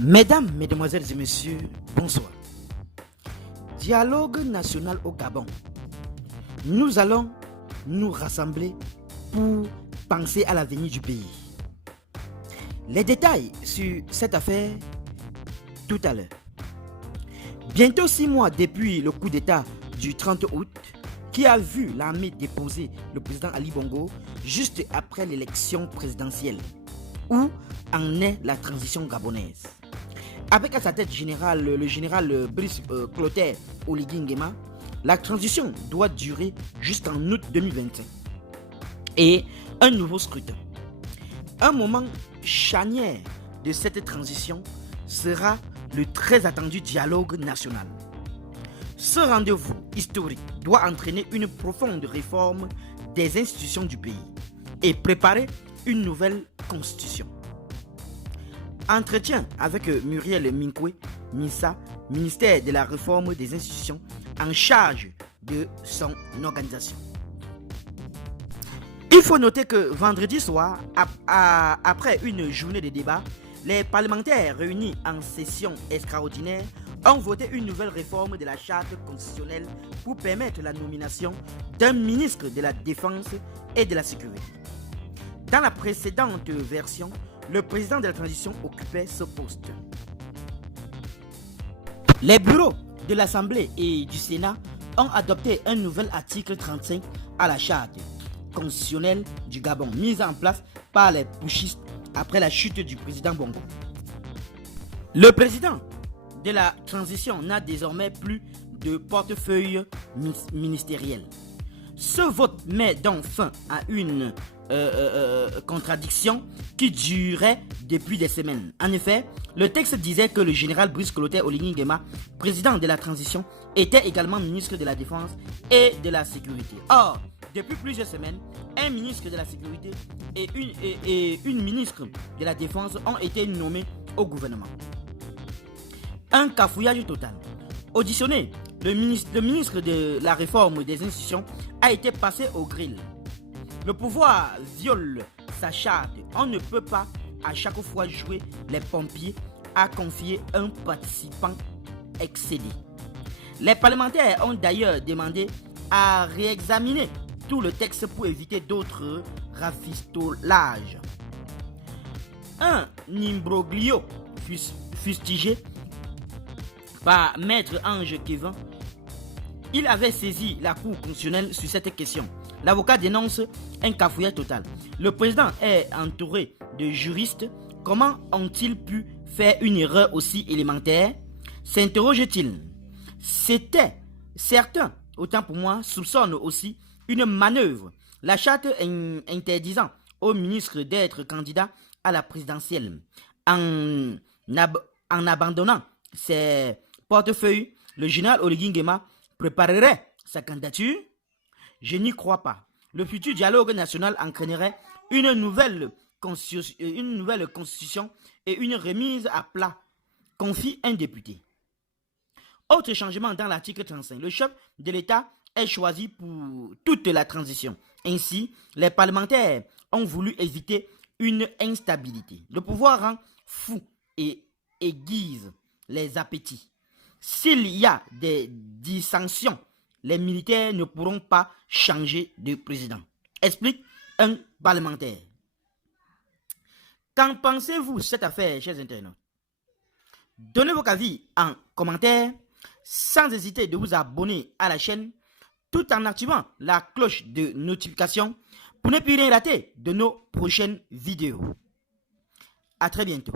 Mesdames, Mesdemoiselles et Messieurs, bonsoir. Dialogue national au Gabon. Nous allons nous rassembler pour penser à l'avenir du pays. Les détails sur cette affaire tout à l'heure. Bientôt 6 mois depuis le coup d'État du 30 août qui a vu l'armée déposer le président Ali Bongo juste après l'élection présidentielle. Où en est la transition gabonaise? Avec à sa tête le général Brice Clotaire Oligui Nguema, la transition doit durer jusqu'en août 2025. Et un nouveau scrutin. Un moment charnière de cette transition sera le très attendu dialogue national. Ce rendez-vous historique doit entraîner une profonde réforme des institutions du pays et préparer une nouvelle constitution. Entretien avec Muriel Minkwe Minsa, ministère de la réforme des institutions en charge de son organisation. Il faut noter que vendredi soir, après une journée de débat, les parlementaires réunis en session extraordinaire ont voté une nouvelle réforme de la charte constitutionnelle pour permettre la nomination d'un ministre de la Défense et de la Sécurité. Dans la précédente version, le président de la transition occupait ce poste. Les bureaux de l'Assemblée et du Sénat ont adopté un nouvel article 35 à la charte constitutionnelle du Gabon, mise en place par les putschistes après la chute du président Bongo. Le président de la transition n'a désormais plus de portefeuille ministériel. Ce vote met donc fin à une contradiction qui durait depuis des semaines. En effet, le texte disait que le général Brice Clotaire Oligui Nguema, président de la transition, était également ministre de la Défense et de la Sécurité. Or, depuis plusieurs semaines, un ministre de la Sécurité et une ministre de la Défense ont été nommés au gouvernement. Un cafouillage total. Auditionné, le ministre de la Réforme des institutions a été passé au grill. Le pouvoir viole sa charte. On ne peut pas à chaque fois jouer les pompiers à confier un participant excédé. Les parlementaires ont d'ailleurs demandé à réexaminer tout le texte pour éviter d'autres rafistolages. Un imbroglio fustigé par Maître Ange Kevin. Il avait saisi la Cour constitutionnelle sur cette question. L'avocat dénonce un cafouillage total. Le président est entouré de juristes. Comment ont-ils pu faire une erreur aussi élémentaire? S'interroge-t-il. Certains, autant pour moi, soupçonnent aussi une manœuvre. La charte interdisant au ministre d'être candidat à la présidentielle. En abandonnant ses portefeuilles, le général Oligui Nguema préparerait sa candidature? Je n'y crois pas. Le futur dialogue national entraînerait une nouvelle constitution et une remise à plat, confie un député. Autre changement dans l'article 35. Le chef de l'État est choisi pour toute la transition. Ainsi, les parlementaires ont voulu éviter une instabilité. Le pouvoir rend fou et aiguise les appétits. S'il y a des dissensions, les militaires ne pourront pas changer de président. Explique un parlementaire. Qu'en pensez-vous de cette affaire, chers internautes? Donnez vos avis en commentaire, sans hésiter de vous abonner à la chaîne, tout en activant la cloche de notification pour ne plus rien rater de nos prochaines vidéos. À très bientôt.